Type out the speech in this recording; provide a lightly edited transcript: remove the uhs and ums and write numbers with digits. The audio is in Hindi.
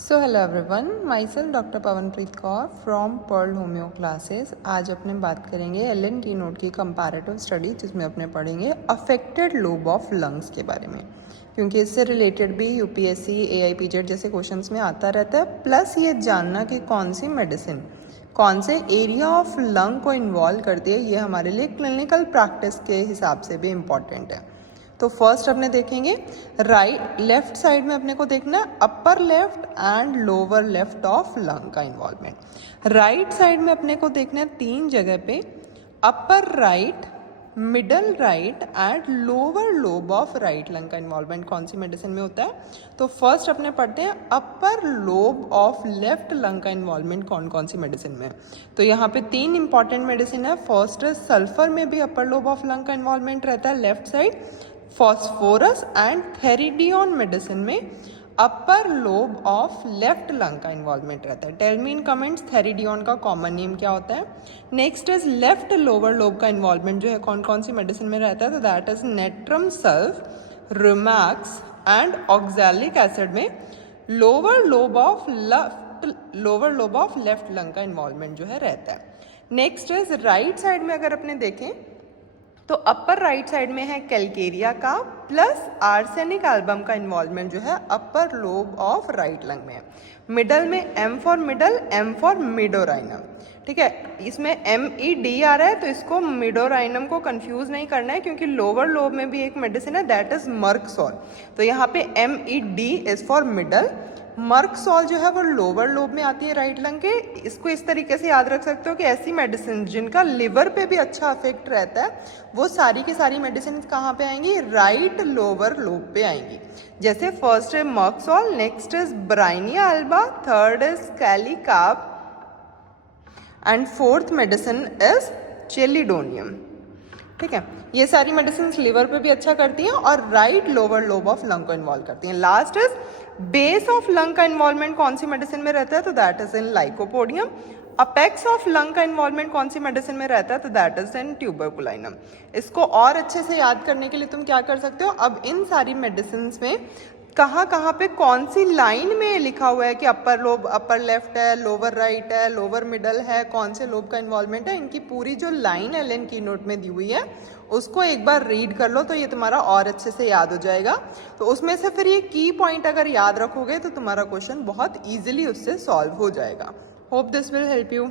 So hello everyone, myself doctor Pavanpreet Kaur from Pearl Homeo Classes. आज अपने बात करेंगे एलन की नोट की कंपैरेटिव स्टडी, जिसमें अपने पढ़ेंगे अफेक्टेड लोब ऑफ लंग्स के बारे में, क्योंकि इससे रिलेटेड भी यूपीएससी AIPZ जैसे क्वेश्चंस में आता रहता है। प्लस ये जानना कि कौन सी मेडिसिन कौन से एरिया ऑफ लंग को इन्वॉल्व करती है, ये हमारे लिए क्लिनिकल प्रैक्टिस के हिसाब से भी इम्पॉर्टेंट है। तो फर्स्ट अपने देखेंगे लेफ्ट साइड में अपने को देखना है upper left and lower left of lung का इन्वॉल्वमेंट। राइट साइड में अपने को देखना है 3 जगह पे upper right, middle right and lower lobe of right lung का इन्वॉल्वमेंट कौन सी मेडिसिन में होता है। तो फर्स्ट अपने पढ़ते हैं upper lobe of left lung का इन्वॉल्वमेंट कौन कौन सी मेडिसिन में। तो यहाँ पे 3 इंपॉर्टेंट मेडिसिन है। फर्स्ट सल्फर में भी अपर लोब ऑफ लंग का इन्वॉल्वमेंट रहता है left side. Phosphorus and theridion medicine में upper lobe of left lung का इन्वॉल्वमेंट रहता है। टेल मी इन कमेंट्स थेरिडियन का कॉमन नेम क्या होता है। Next is left lower lobe का इन्वॉल्वमेंट जो है कौन कौन सी मेडिसिन में रहता है। तो that is natrum sulph, rumex and oxalic acid में lower lobe of left lung का इन्वॉल्वमेंट जो है रहता है। नेक्स्ट इज राइट साइड में अगर अपने देखें तो अपर राइट साइड में है कैलकेरिया का प्लस आर्सेनिक एल्बम का इन्वॉल्वमेंट जो है upper lobe of right lung में है। मिडल में M for middle, M for medorrhinum, ठीक है। इसमें MED आ रहा है तो इसको मिडोराइनम को कंफ्यूज नहीं करना है, क्योंकि लोअर लोब में भी एक मेडिसिन है दैट इज मर्कसोल। तो यहाँ पे MED is for middle, Merc Sol जो है वो लोअर लोब में आती है राइट लंग के। इसको इस तरीके से याद रख सकते हो कि ऐसी मेडिसिन जिनका लिवर पे भी अच्छा इफेक्ट रहता है वो सारी की सारी मेडिसिन कहाँ पे आएंगी, राइट लोअर लोब पे आएंगी। जैसे फर्स्ट है merc sol, next is bryonia alba, third is कैलिकाप and fourth medicine is chelidonium, ठीक है। ये सारी मेडिसिन लिवर पे भी अच्छा करती हैं और right lower lobe of lung को इन्वॉल्व करती हैं। Last is base of lung का इन्वॉल्वमेंट कौन सी मेडिसिन में रहता है। तो that is in lycopodium. Apex of lung का इन्वॉल्वमेंट कौन सी मेडिसिन में रहता है। तो दैट इज इन ट्यूबरकुलाइनम। इसको और अच्छे से याद करने के लिए तुम क्या कर सकते हो, अब इन सारी मेडिसिन में कहाँ पे कौन सी लाइन में लिखा हुआ है कि अपर लोब, अपर लेफ्ट है, लोअर राइट है, लोअर मिडल है, कौन से लोब का इन्वॉल्वमेंट है, इनकी पूरी जो लाइन एलन की नोट में दी हुई है उसको एक बार रीड कर लो तो ये तुम्हारा और अच्छे से याद हो जाएगा। तो उसमें से फिर ये की पॉइंट अगर याद रखोगे तो तुम्हारा क्वेश्चन बहुत ईजिली उससे सॉल्व हो जाएगा। Hope this will help you.